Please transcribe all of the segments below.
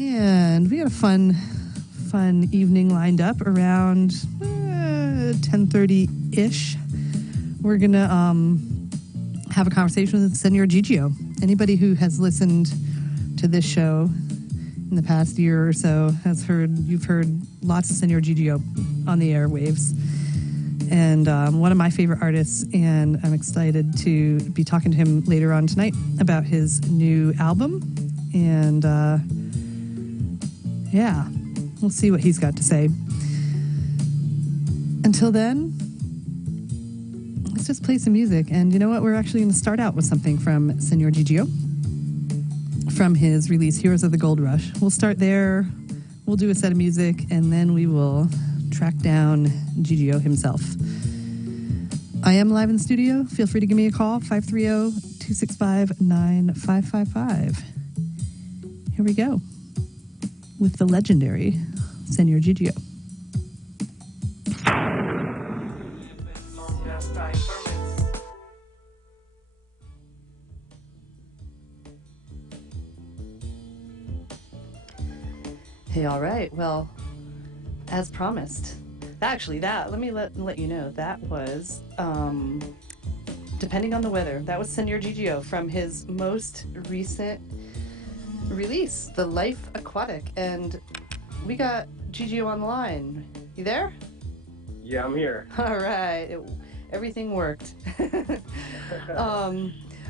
And we got a fun evening lined up around 10:30-ish. We're going to have a conversation with Señor Gigio. Anybody who has listened to this show in the past year or so you've heard lots of Señor Gigio on the airwaves. And one of my favorite artists, and I'm excited to be talking to him later on tonight about his new album. And yeah, we'll see what he's got to say. Until then, let's just play some music. And you know what? We're actually going to start out with something from Señor Gigio from his release, Heroes of the Gold Rush. We'll start there. We'll do a set of music, and then we will track down Gigio himself. I am live in the studio. Feel free to give me a call, 530-265-9555. Here we go with the legendary Señor Gigio. Hey, all right. Well, as promised, let me let you know, that was, depending on the weather, that was Señor Gigio from his most recent release, the Life Aquatic. And we got Gigio on the line. You there? Yeah, I'm here. All right. Everything worked.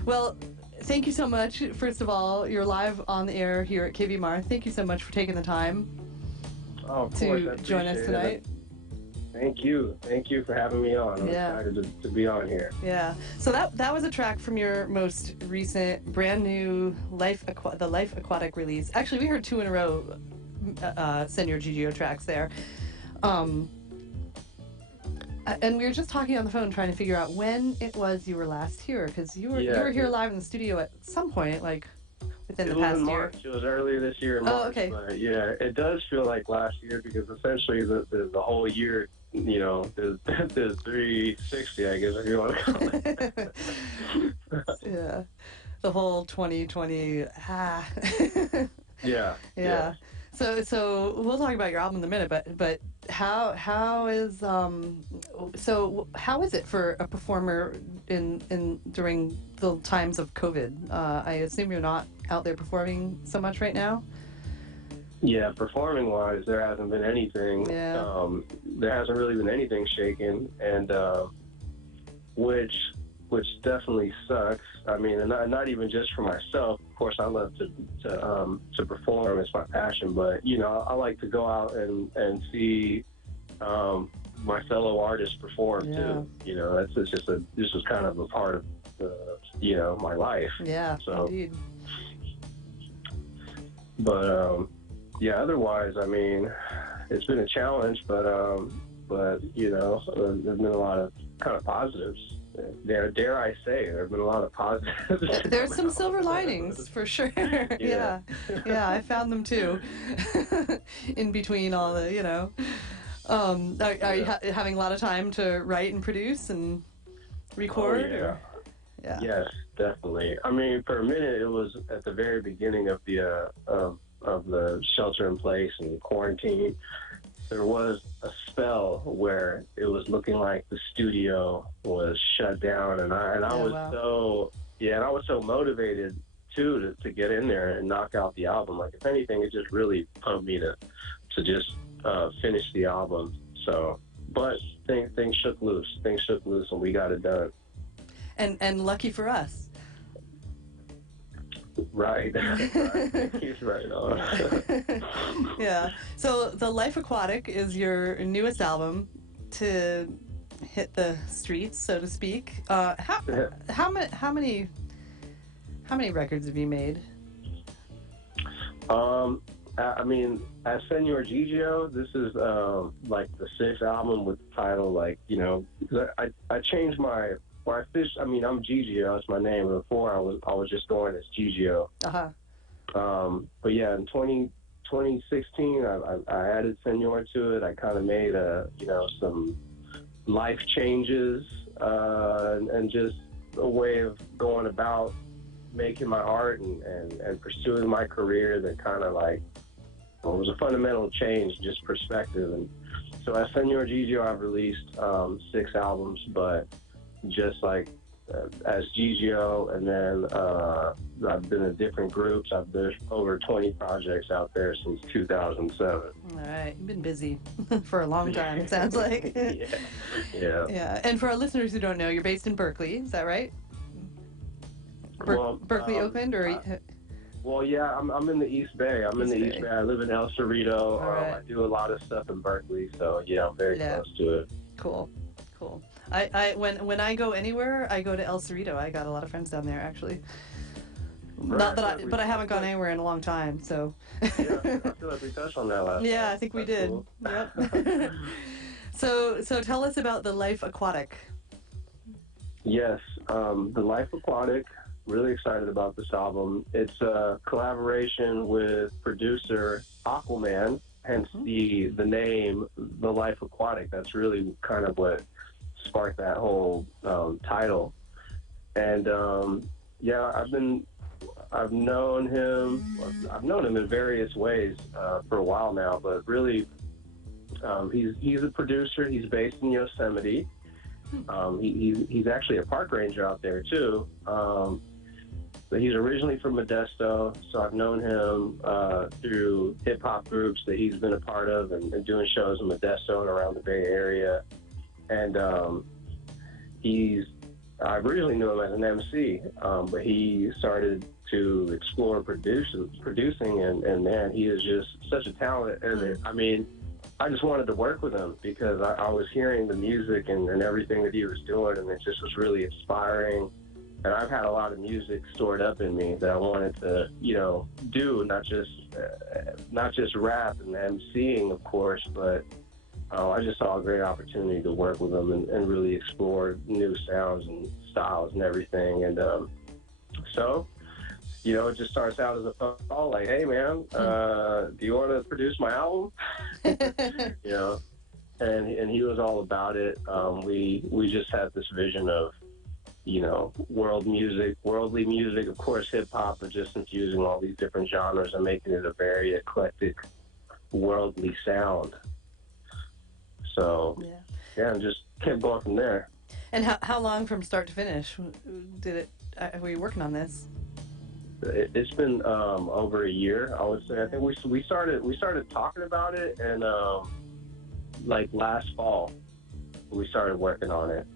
Well, thank you so much. First of all, you're live on the air here at KVMR. Thank you so much for taking the time to join us tonight. Thank you. Thank you for having me on. I'm excited to be on here. Yeah. So that was a track from your most recent, brand new the Life Aquatic release. Actually, we heard 2 in a row, Señor Gigio tracks there. And we were just talking on the phone trying to figure out when it was you were last here, because you were here live in the studio at some point, like within the past year. It was earlier this year in March. Oh, okay. But yeah, it does feel like last year, because essentially the whole year, you know, there's 360, I guess, if you want to call it. Yeah, the whole 2020. Yeah. So we'll talk about your album in a minute, but how is it for a performer during the times of COVID? I assume you're not out there performing so much right now. Yeah, performing wise, there hasn't been anything. Yeah. There hasn't really been anything shaken, and which definitely sucks. I mean, and not even just for myself. Of course, I love to perform. It's my passion. But you know, I like to go out and see my fellow artists perform too. You know, this is kind of a part of my life. Yeah, so, indeed. But yeah, otherwise, I mean, it's been a challenge, but you know, there's been a lot of kind of positives. Dare I say, there have been a lot of positives. There's some silver linings for sure. Yeah, I found them too. In between all the, you know. Are you having a lot of time to write and produce and record? Oh, yeah. Yes, definitely. I mean, for a minute, it was at the very beginning of the shelter in place and quarantine. There was a spell where it was looking like the studio was shut down, and I was so motivated too to get in there and knock out the album. Like, if anything, it just really pumped me to just finish the album. So, but things shook loose. Things shook loose, and we got it done. And lucky for us. Right. He's right on. Yeah. So the Life Aquatic is your newest album to hit the streets, so to speak. How many records have you made? I mean, as Señor Gigio, this is like the 6th album with the title, like, you know, I changed my. I'm Gigio, that's my name. Before I was just going as Gigio. But yeah, in 2016, I added Señor to it. I kind of made some life changes and just a way of going about making my art and pursuing my career that kind of like was a fundamental change, just perspective. And so as Señor Gigio, I've released 6 albums, but just like as Gigio, and then I've been in different groups. I've been over 20 projects out there since 2007. All right, you've been busy for a long time, it sounds like. Yeah. And for our listeners who don't know, you're based in Berkeley, is that right? Berkeley, Oakland, or? Well, yeah, I'm in the East Bay. I'm in the East Bay. I live in El Cerrito. Right. I do a lot of stuff in Berkeley, so yeah, I'm very close to it. Cool. When I go anywhere, I go to El Cerrito. I got a lot of friends down there, actually. Not that but I haven't gone anywhere in a long time, so. Yeah, I feel like we touched on that last time. I think we did. Cool. Yep. So tell us about the Life Aquatic. Yes, the Life Aquatic. Really excited about this album. It's a collaboration with producer Aquaman, hence the name, The Life Aquatic. That's really kind of what sparked that whole title. And I've known him in various ways for a while now, but really he's a producer. He's based in Yosemite. He's actually a park ranger out there too. But he's originally from Modesto, so I've known him through hip-hop groups that he's been a part of and doing shows in Modesto and around the Bay Area. And I originally knew him as an MC, but he started to explore producing, and man, he is just such a talent. And I mean, I just wanted to work with him because I was hearing the music and everything that he was doing, and it just was really inspiring. And I've had a lot of music stored up in me that I wanted to, do, not just rap and MCing, of course, but I just saw a great opportunity to work with him and really explore new sounds and styles and everything. And so, it just starts out as a phone call, like, hey, man, do you want to produce my album? And he was all about it. We just had this vision of, worldly music, of course, hip-hop, but just infusing all these different genres and making it a very eclectic, worldly sound. So, and just kept going from there. And how long from start to finish were you working on this? It's been over a year, I would say. I think we started talking about it, and like last fall, we started working on it.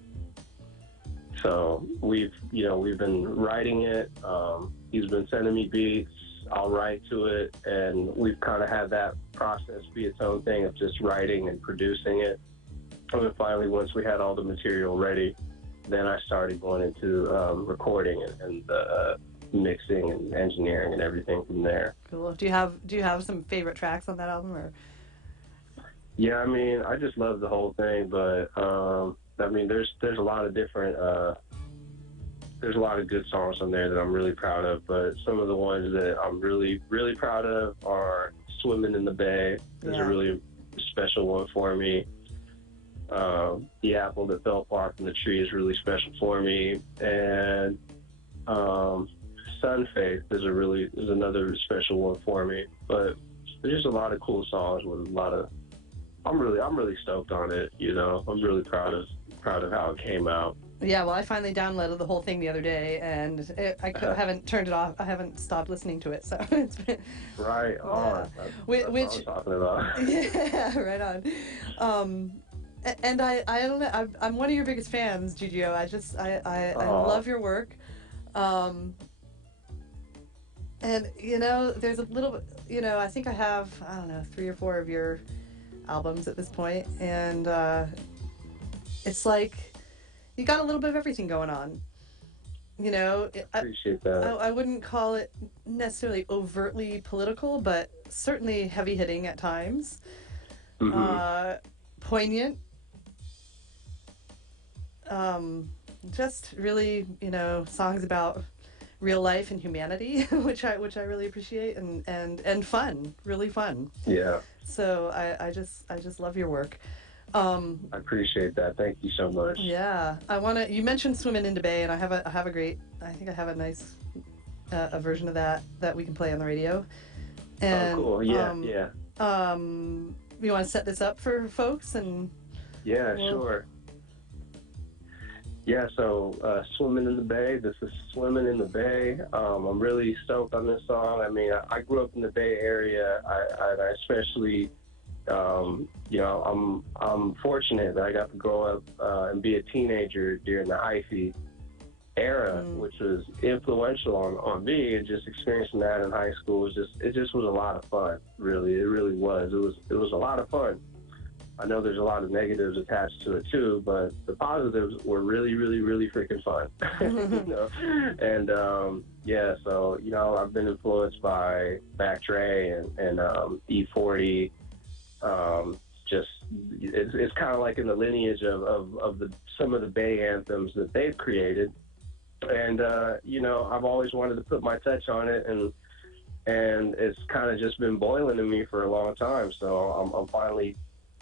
So we've been writing it. He's been sending me beats. I'll write to it, and we've kind of had that process be its own thing of just writing and producing it. And then finally, once we had all the material ready, then I started going into recording and mixing and engineering and everything from there. Cool. Do you have some favorite tracks on that album, or? Yeah, I mean, I just love the whole thing, but I mean, there's a lot of different there's a lot of good songs on there that I'm really proud of, but some of the ones that I'm really, really proud of are Swimming in the Bay. There's a really special one for me. The Apple That Fell Apart from the Tree is really special for me. And Sun Faith is another special one for me. But there's just a lot of cool songs with a lot of, I'm really stoked on it, I'm really proud of how it came out. Yeah, well, I finally downloaded the whole thing the other day, and I haven't turned it off. I haven't stopped listening to it, so it's been... Right on. That's what I was talking about. Yeah, right on. And I don't know, I'm one of your biggest fans, Gigio. I love your work. And, there's a little bit, I think I have, 3 or 4 of your albums at this point, and it's like you got a little bit of everything going on. I appreciate that. I wouldn't call it necessarily overtly political, but certainly heavy hitting at times. Mm-hmm. Poignant. Just really, songs about real life and humanity, which I really appreciate, and fun, really fun. Yeah. So I just love your work. I appreciate that. Thank you so much. Yeah, you mentioned Swimming in the Bay, and I have a nice a version of that we can play on the radio. And, oh, cool. Yeah, yeah. You want to set this up for folks? And yeah, sure. Yeah, so Swimming in the Bay. This is Swimming in the Bay. I'm really stoked on this song. I mean, I grew up in the Bay Area. I especially, you know, I'm fortunate that I got to grow up and be a teenager during the hyphy era, which was influential on me, and just experiencing that in high school was it just was a lot of fun. Really, it really was. It was a lot of fun. I know there's a lot of negatives attached to it too, but the positives were really, really, really freaking fun. You know? And yeah, so you know, I've been influenced by Back Dre and E40. Just it's kind of like in the lineage of some of the Bay anthems that they've created, and you know, I've always wanted to put my touch on it, and it's kind of just been boiling in me for a long time. So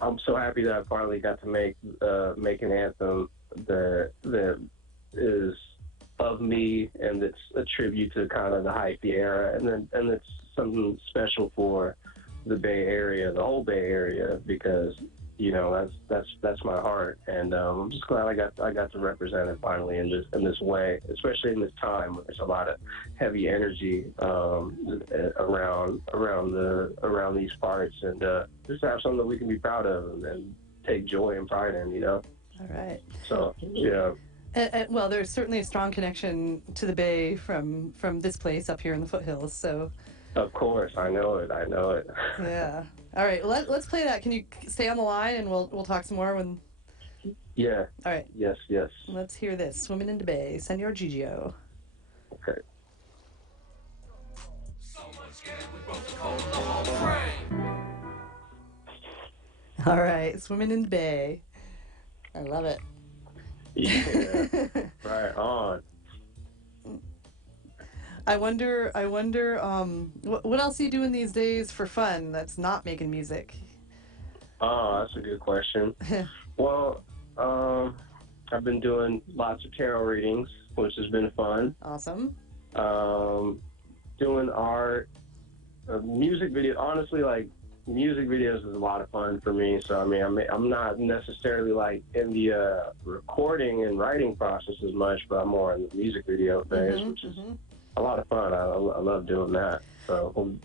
I'm so happy that I finally got to make an anthem that is of me, and it's a tribute to kind of the hyphy era, and it's something special for the Bay Area, the whole Bay Area, because you know that's my heart, and I'm just glad I got to represent it finally in this way, especially in this time where there's a lot of heavy energy around these parts, and just have something that we can be proud of and take joy and pride in, you know. All right. So yeah. Well, there's certainly a strong connection to the Bay from this place up here in the foothills. So. Of course, I know it. Yeah. All right. Let's play that. Can you stay on the line and we'll talk some more when. Yeah. All right. Yes. Let's hear this. Swimming in the Bay, Señor Gigio. Okay. All right. Swimming in the Bay. I love it. Yeah. Right on. I wonder, what else are you doing these days for fun that's not making music? Oh, that's a good question. Well, I've been doing lots of tarot readings, which has been fun. Awesome. Doing art, music video. Honestly, like, music videos is a lot of fun for me. So, I mean, I'm not necessarily, like, in the recording and writing process as much, but I'm more in the music video phase, which is a lot of fun. I love doing that. So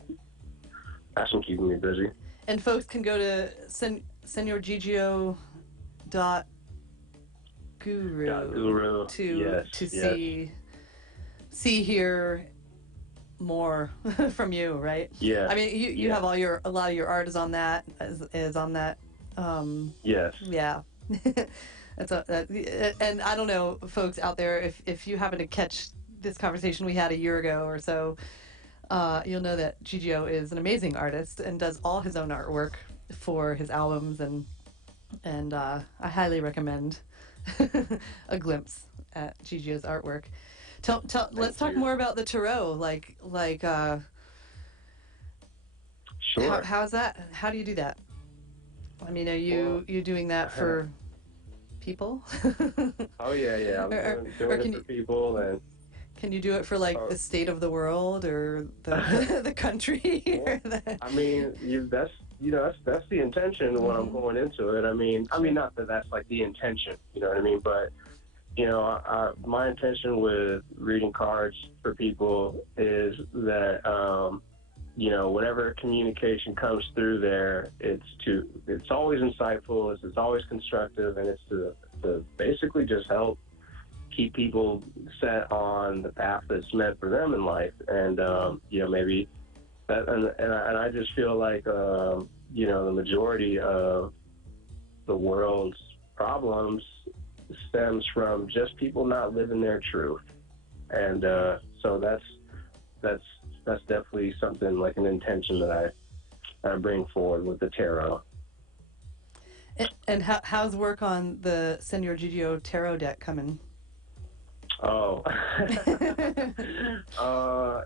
that's been keeping me busy. And folks can go to senorgigio.guru to hear more from you, right? Yeah. I mean, you have a lot of your art is on that. Yes. Yeah. And I don't know, folks out there, if you happen to catch this conversation we had a year ago or so, you'll know that Gigio is an amazing artist and does all his own artwork for his albums, and I highly recommend a glimpse at Gigio's artwork. Let's talk more about the tarot. Sure. How's that? How do you do that? I mean, are you doing that for people? Oh yeah. I'm doing it for people. And can you do it for the state of the world or the country? I mean, that's the intention when I'm going into it. I mean, not that that's like the intention, you know what I mean? But you know, my intention with reading cards for people is that you know, whatever communication comes through there, it's always insightful, it's always constructive, and it's to basically just help keep people set on the path that's meant for them in life. And you know, maybe that, and I just feel like you know, the majority of the world's problems stems from just people not living their truth. And so that's definitely something, like an intention that I bring forward with the tarot. And how's work on the Señor Gigio tarot deck coming? Oh,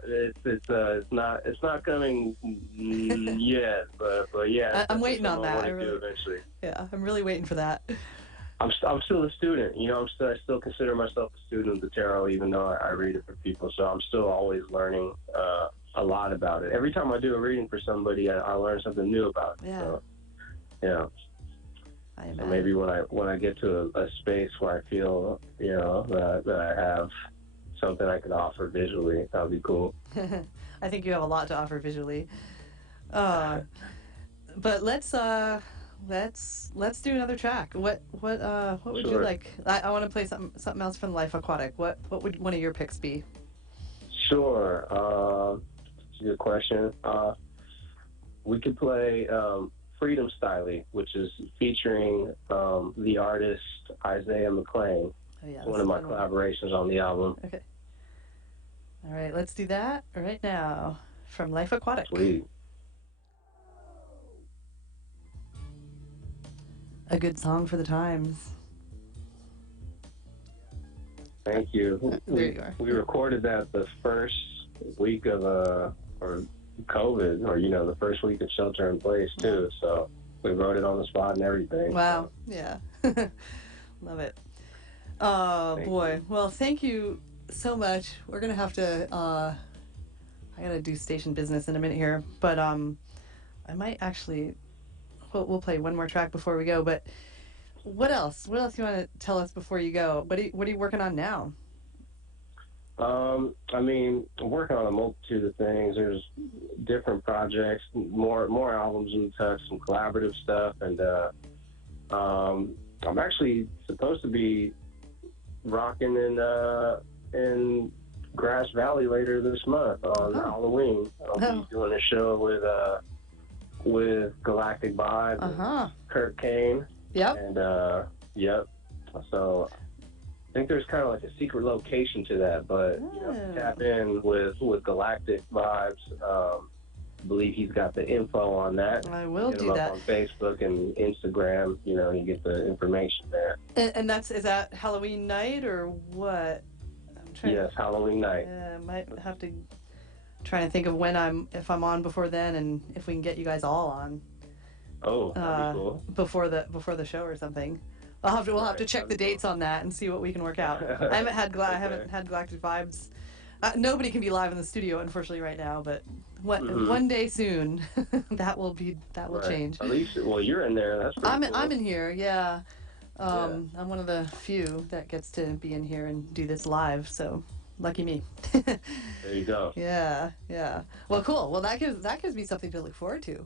it's not coming yet, but yeah. I'm waiting on that. I do eventually. Yeah, I'm really waiting for that. I'm still a student, you know. I still consider myself a student of the tarot, even though I read it for people. So I'm still always learning a lot about it. Every time I do a reading for somebody, I learn something new about it. Yeah. So, yeah. So maybe when I get to a space where I feel, that I have something I could offer visually, that would be cool. I think you have a lot to offer visually. But let's do another track. What would you like? I want to play something else from Life Aquatic. What would one of your picks be? Sure. That's a good question. We could play Freedom Styling, which is featuring the artist Isaiah McLean. Oh, yeah, one of my collaborations on the album. Okay. All right, let's do that right now from Life Aquatic. Sweet. A good song for the times. Thank you. There you are. We recorded that the first week of or COVID, or the first week of shelter in place too. So we wrote it on the spot and everything. Wow. So. Yeah. Love it. Oh boy. Well, thank you so much. We're gonna have to. I gotta do station business in a minute here, but I might actually. We'll play one more track before we go. But what else? What else you want to tell us before you go? What are you working on now? I'm working on a multitude of things. There's different projects, more albums in touch, some collaborative stuff, and I'm actually supposed to be rocking in Grass Valley later this month on Halloween. I'll be doing a show with Galactic Vibe, Kurt Kane. Yep. And yep. So I think there's kind of like a secret location to that, but tap in with Galactic Vibes. I believe he's got the info on that. I will do that on Facebook and Instagram. You get the information there. And is that Halloween night or what? Yes, Halloween night. I might have to try to think of if I'm on before then, and if we can get you guys all on. Oh, that'd be cool. Before the show or something. We'll have to check the dates on that and see what we can work out. I haven't had Galactic Vibes. Nobody can be live in the studio, unfortunately, right now. But one day soon, that will change. At least, you're in there. That's pretty cool. I'm in here. Yeah. I'm one of the few that gets to be in here and do this live. So lucky me. There you go. Yeah. Well, cool. Well, that gives me something to look forward to.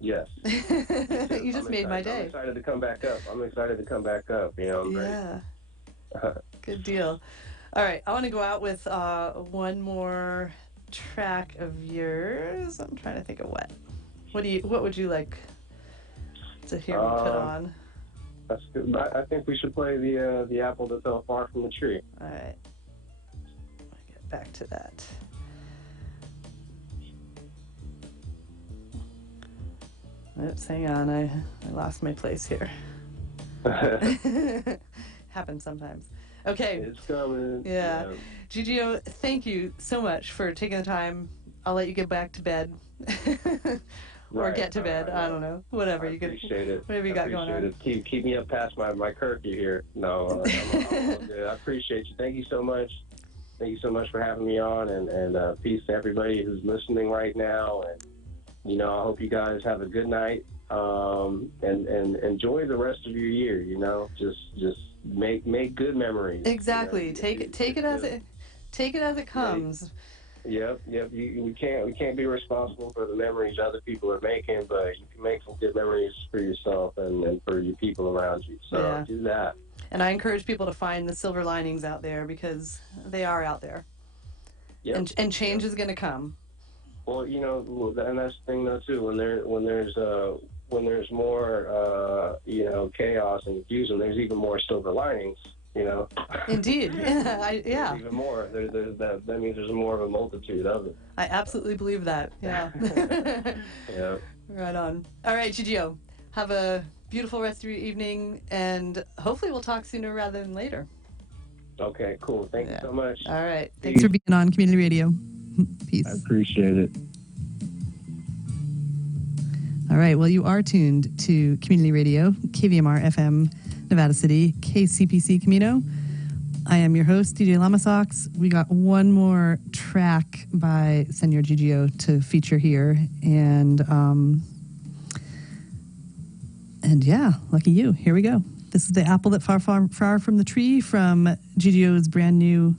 Yes. You just made my day. I'm excited to come back up. Yeah. Good deal. All right. I want to go out with one more track of yours. I'm trying to think of what. What would you like to hear me put on? That's good. I think we should play the apple that fell far from the tree. All right. I'll get back to that. Oops, hang on. I lost my place here. Happens sometimes. Okay. It's coming. Yeah. Gigio, thank you so much for taking the time. I'll let you get back to bed. Or get to bed. I don't know. Whatever you appreciate it. Whatever you got going on. Keep me up past my curfew here. No, I'm all good. I appreciate you. Thank you so much. Thank you so much for having me on, and peace to everybody who's listening right now. And I hope you guys have a good night, and enjoy the rest of your year. Just make good memories. Exactly. Take it as it comes. Yep. We can't be responsible for the memories other people are making, but you can make some good memories for yourself and for your people around you. So do that. And I encourage people to find the silver linings out there, because they are out there. Yep. And change is going to come. Well, and that's the thing though too. When there's more chaos and confusion, there's even more silver linings. Indeed. Yeah. Even more. That means there's more of a multitude of it. I absolutely believe that. Yeah. Yeah. Right on. All right, Gigio. Have a beautiful rest of your evening, and hopefully we'll talk sooner rather than later. Okay, cool. Thank you so much. All right. Thanks for being on Community Radio. Peace. I appreciate it. All right. Well, you are tuned to Community Radio, KVMR FM, Nevada City, KCPC Camino. I am your host, DJ Llamasocks. We got one more track by Señor Gigio to feature here. And yeah, lucky you. Here we go. This is the apple that far from the tree from Gigio's brand new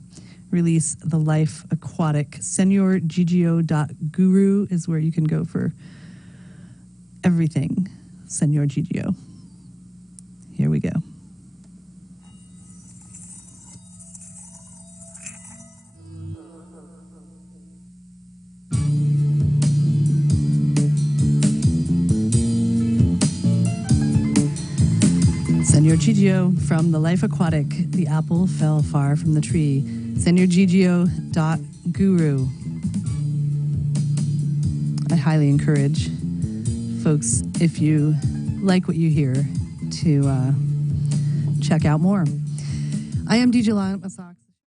release, The Life Aquatic. SeñorGigio.guru is where you can go for everything Señor Gigio. Here we go. Señor Gigio from The Life Aquatic. The apple fell far from the tree. SeñorGigio.guru. I highly encourage folks, if you like what you hear, to check out more. I am DJ Llamasocks.